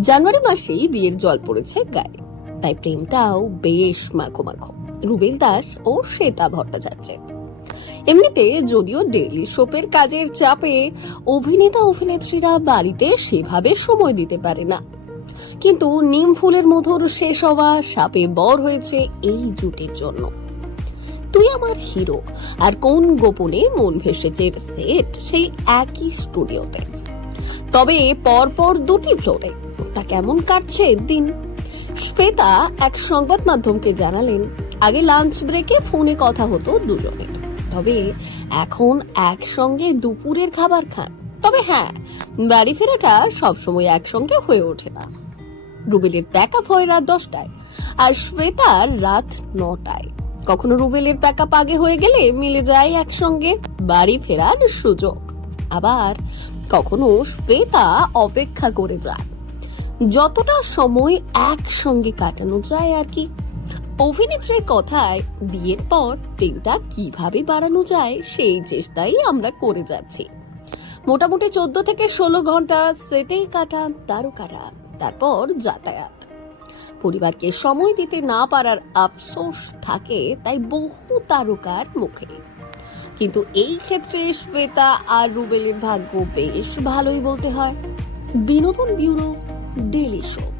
জানুয়ারি মাসেই বিয়ের জল পড়েছে গায়ে। তাই প্রেমটাও বেশ মাখো মাখো রুবেল দাস ও শ্বেতা ভট্টাচার্যের। এমনিতে যদিও ডেইলি শোপের কাজের চাপে অভিনেতা, অভিনেত্রীরা বাড়িতে সেভাবে সময় দিতে পারে না। কিন্তু নিম ফুলের মধুর শেষ হওয়া সাপে বর হয়েছে এই জুটির জন্য। তুই আমার হিরো, আর কোন গোপনে মন ভেসেছে সেট সেই একই স্টুডিওতে। তবে পরপর দুটি ফ্লোরে তা কেমন কাটছে দিন? শ্বেতা এক সংবাদ মাধ্যমকে জানালেন, আগে লাঞ্চ ব্রেকে ফোনে কথা হতো দুজনের তবে এখন একসঙ্গে দুপুরের খাবার খান। তবে হ্যাঁ বাড়ি ফেরাটা সবসময় একসঙ্গে হয়ে ওঠে না। রুবেলের প্যাক আপ হয় রাত দশটায়, আর শ্বেতার রাত নটায়। কখনো রুবেলের প্যাক আপ আগে হয়ে গেলে মিলে যায় একসঙ্গে, বাড়ি ফেরার সুযোগ। আবার কখনো শ্বেতা অপেক্ষা করে যায়। যতটা সময় একসঙ্গে কাটানো যায় আর কি। অভিনেত্রীর কথায় বিয়ের পর প্রেমটা কীভাবে বাড়ানো যায় সেই চেষ্টাই আমরা করে যাচ্ছি। মোটামুটি চোদ্দ থেকে ষোলো ঘণ্টা সেটেই কাটান তারকারা, তারপর যাতায়াত। পরিবারকে সময় দিতে না পারার আফসোস থাকে তাই বহু তারকার মুখে। কিন্তু এই ক্ষেত্রে শ্বেতা আর রুবেলের ভাগ্য বেশ ভালোই বলতে হয়। বিনোদন ব্যুরো Daily Show.